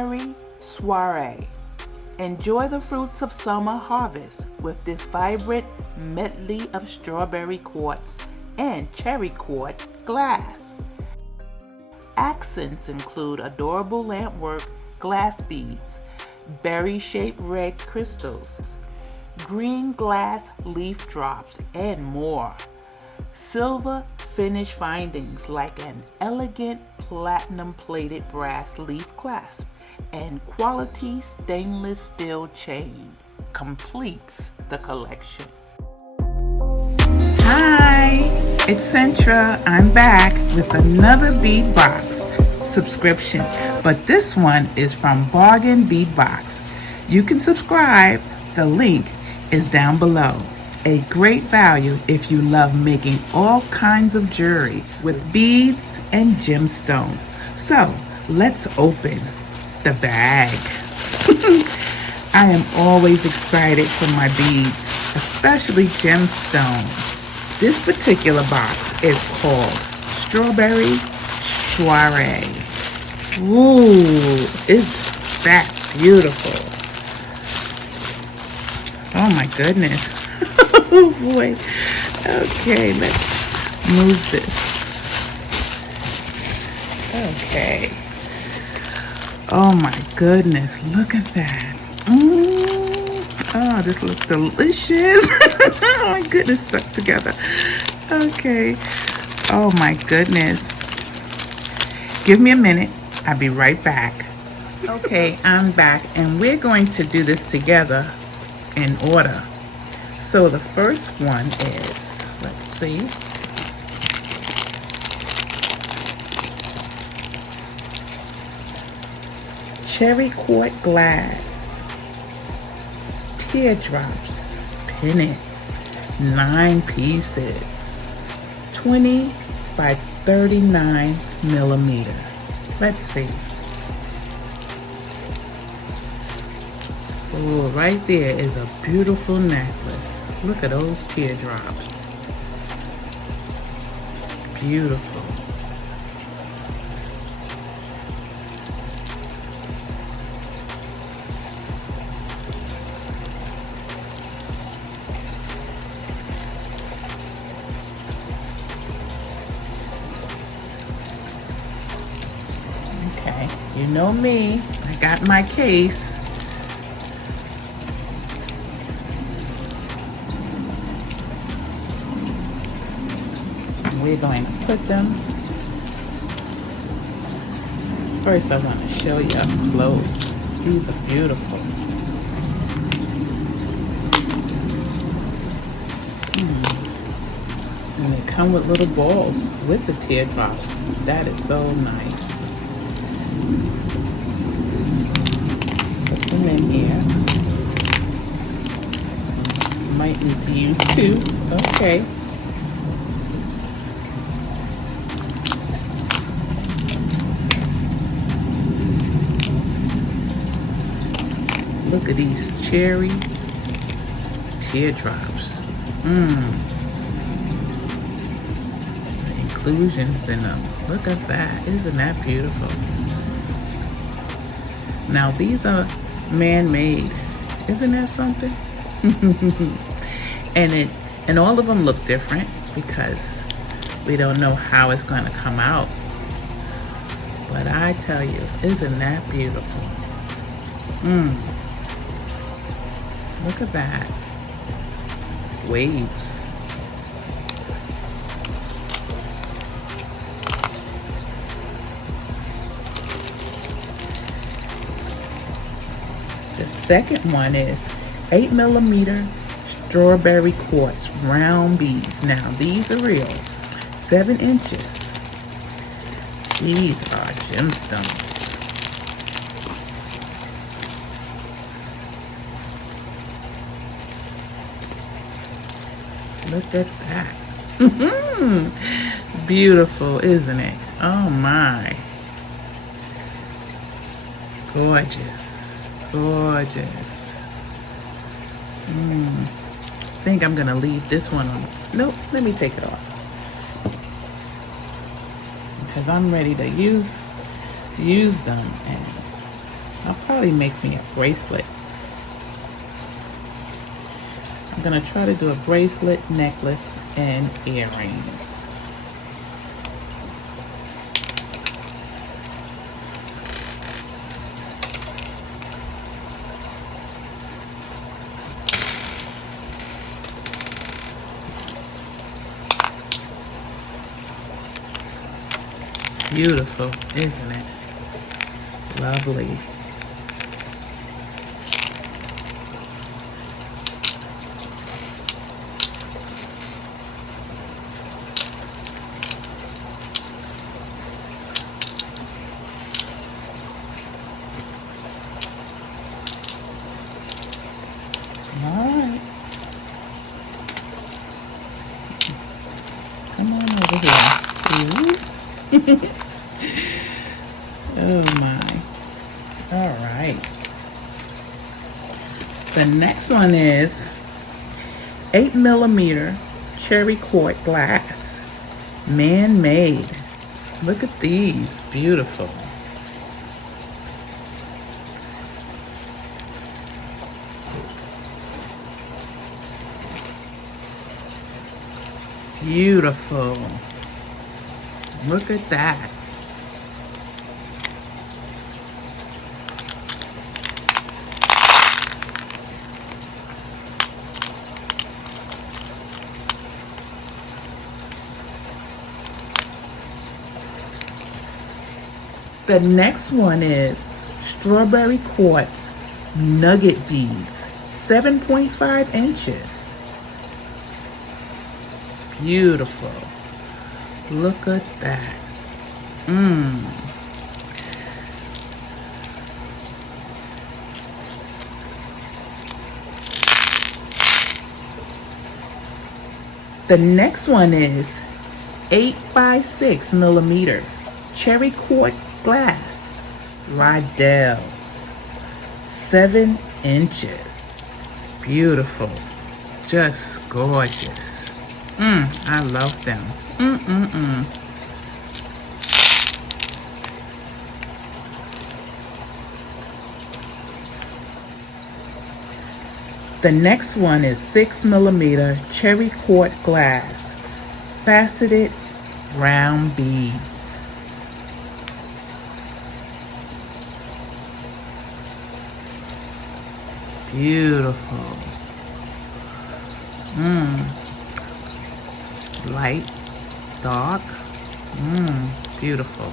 Strawberry Soiree. Enjoy the fruits of summer harvest with this vibrant medley of strawberry quartz and cherry quartz glass. Accents include adorable lampwork glass beads, berry-shaped red crystals, green glass leaf drops, and more. Silver finish findings like an elegant platinum-plated brass leaf clasp and quality stainless steel chain completes the collection. Hi, it's Centra. I'm back with another bead box subscription, but this one is from Bargain Bead Box. You can subscribe. The link is down below. A great value if you love making all kinds of jewelry with beads and gemstones. So let's open the bag. I am always excited for my beads, especially gemstones. This particular box is called Strawberry Soiree. Ooh, is that beautiful? Oh my goodness. Oh boy. Okay, let's move this. Okay. Oh my goodness, look at that. Oh, this looks delicious. Oh my goodness, stuck together. Okay. Oh my goodness. Give me a minute. I'll be right back. Okay, I'm back and we're going to do this together in order. So the first one is, let's see. Cherry quartz glass, teardrops, pennants, 9 pieces, 20 by 39 millimeter. Let's see. Oh, right there is a beautiful necklace. Look at those teardrops. Beautiful. Okay, you know me. I got my case. We're going to put them. First, I want to show you up close. These are beautiful. And they come with little balls with the teardrops. That is so nice. Put them in here. Might need to use 2. Okay. Look at these cherry teardrops. Inclusions in them. Look at that. Isn't that beautiful? Now these are man-made. Isn't that something? And all of them look different because we don't know how it's going to come out. But I tell you, isn't that beautiful? Look at that. Waves. The second one is 8 millimeter strawberry quartz round beads. Now these are real. 7 inches. These are gemstones. Look at that. Beautiful, isn't it? Oh my. Gorgeous. Gorgeous. I think I'm gonna leave this one on. Nope, let me take it off. Because I'm ready to use them. And I'll probably make me a bracelet. I'm gonna try to do a bracelet, necklace, and earrings. Beautiful, isn't it? Lovely. Alright. Come on over here. Oh my. Alright. The next one is 8mm cherry quart glass. Man-made. Look at these. Beautiful. Beautiful. Look at that. The next one is strawberry quartz nugget beads, 7.5 inches. Beautiful. Look at that. The next one is 8x6mm cherry quart glass Rydell's, 7 inches. Beautiful. Just gorgeous. I love them. The next one is 6mm cherry quart glass, faceted round beads. Beautiful. Light, dark. Beautiful.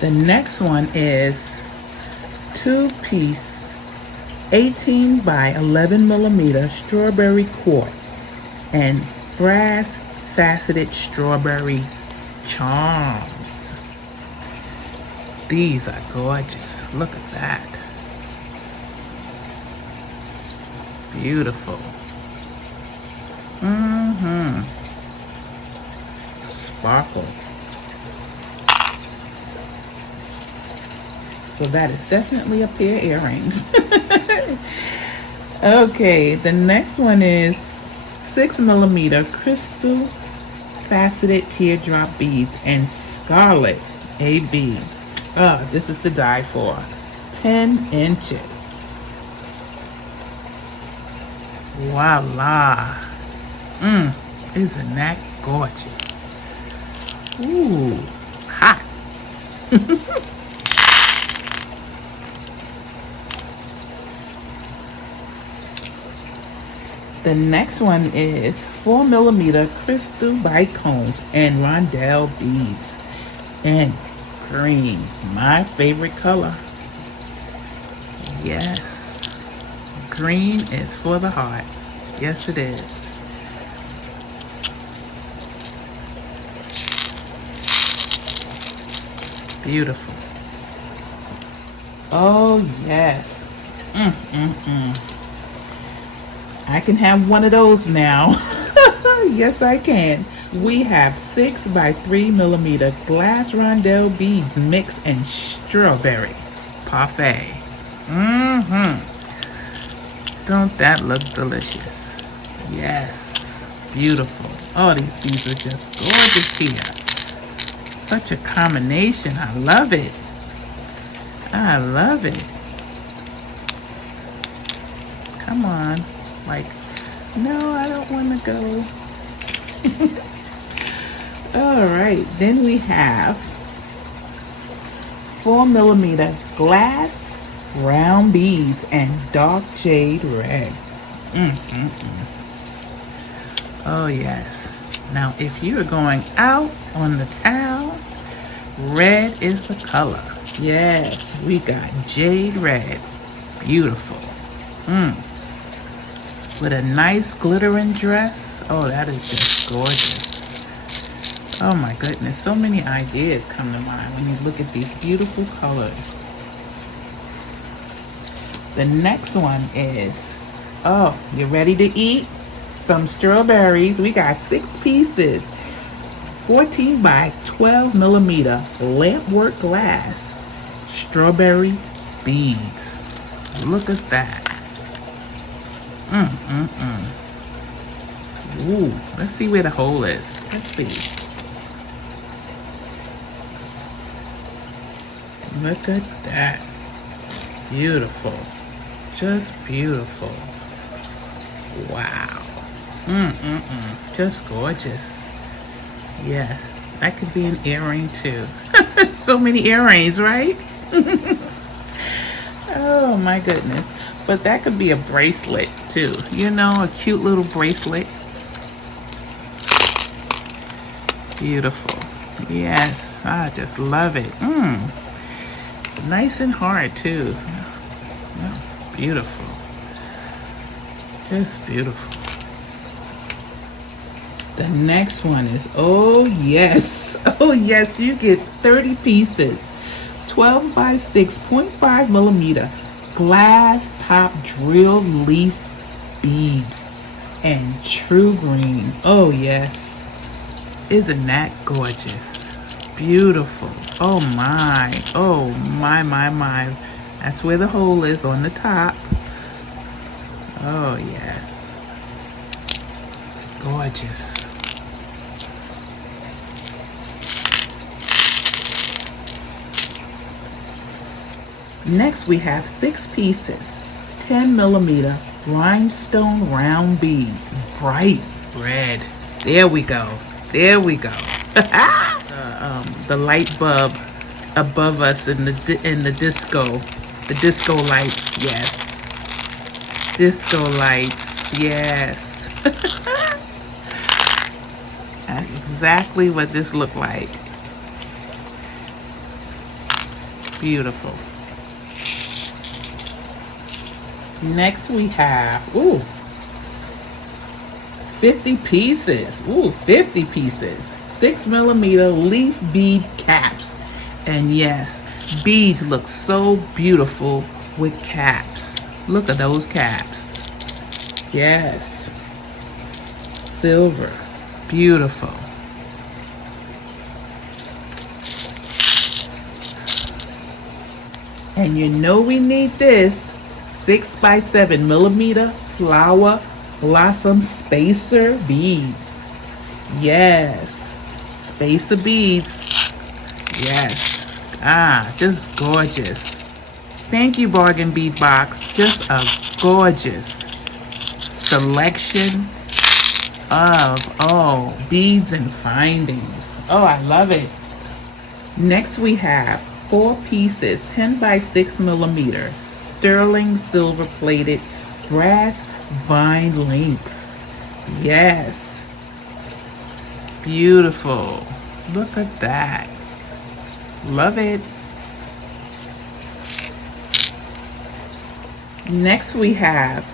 The next one is 2-piece 18x11mm strawberry quart and brass faceted strawberry charms. These are gorgeous. Look at that. Beautiful. Sparkle. So that is definitely a pair of earrings. Okay, the next one is 6mm crystal faceted teardrop beads and scarlet AB. This is to die for. 10 inches. Voila. Isn't that gorgeous? Ooh, hot. The next one is 4mm crystal bicones and rondelle beads and green, my favorite color. Yes, green is for the heart. Yes, it is. Beautiful. Oh yes. I can have one of those now. Yes, I can. We have 6 by 3 millimeter glass rondelle beads mixed in strawberry parfait. Don't that look delicious? Yes, beautiful. Oh, these beads are just gorgeous here. Such a combination. I love it. I love it. Come on. Like, no, I don't want to go. All right, then we have 4 millimeter glass round beads and dark jade red. Oh yes. Now if you're going out on the town, red is the color. Yes, we got jade red. Beautiful. With a nice glittering dress. Oh, that is just gorgeous. Oh my goodness, so many ideas come to mind when you look at these beautiful colors. The next one is, oh, you ready to eat? Some strawberries. We got 6 pieces. 14 by 12 millimeter lampwork glass. Strawberry beads. Look at that. Ooh, let's see where the hole is. Let's see. Look at that. Beautiful. Just beautiful. Wow. Just gorgeous. Yes, that could be an earring too. So many earrings, right? Oh my goodness. But that could be a bracelet too. You know, a cute little bracelet. Beautiful. Yes, I just love it. Nice and hard too. Oh, beautiful. Just beautiful. The next one is, oh yes, you get 30 pieces. 12 by 6.5 millimeter glass top drill leaf beads and true green. Oh yes, isn't that gorgeous? Beautiful. Oh my, my. That's where the hole is, on the top. Oh yes, gorgeous. Next we have 6 pieces, 10 millimeter rhinestone round beads, bright red. There we go. The light bulb above us in the disco lights. Yes, disco lights. Yes. That's exactly what this looked like. Beautiful. Next we have 50 pieces. 50 pieces. 6 millimeter leaf bead caps. And yes, beads look so beautiful with caps. Look at those caps. Yes. Silver. Beautiful. And you know we need this. 6 by 7 millimeter flower blossom spacer beads. Yes. Spacer beads. Yes. Just gorgeous. Thank you, Bargain Bead Box. Just a gorgeous selection of beads and findings. Oh, I love it. Next we have 4 pieces, 10 by 6 millimeters, sterling silver plated brass vine links. Yes. Beautiful. Look at that. Love it. Next we have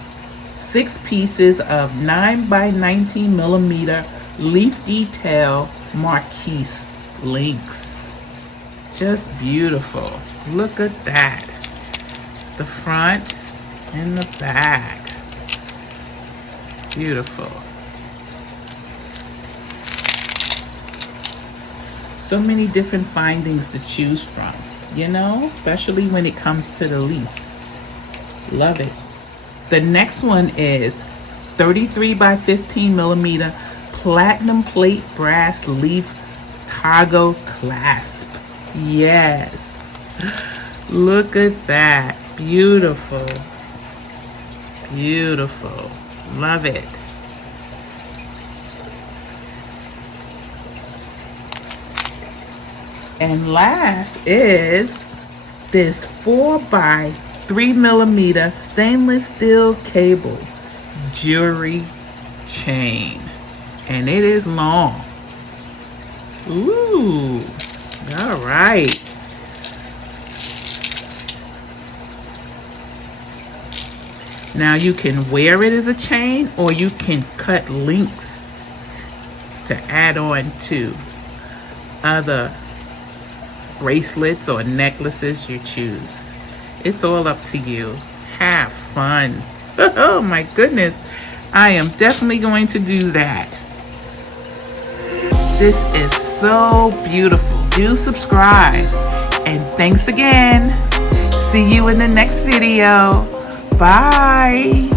6 pieces of 9 by 19 millimeter leaf detail marquise links. Just beautiful. Look at that. It's the front and the back. Beautiful. So many different findings to choose from, you know, especially when it comes to the leaves. Love it. The next one is 33 by 15 millimeter platinum plate brass leaf toggle clasp. Yes. Look at that. Beautiful. Beautiful. Love it. And last is this 4 by 3 millimeter stainless steel cable jewelry chain. And it is long. Ooh. All right. Now you can wear it as a chain, or you can cut links to add on to other bracelets or necklaces you choose. It's all up to you. Have fun. Oh my goodness. I am definitely going to do that. This is so beautiful. Do subscribe. And thanks again. See you in the next video. Bye.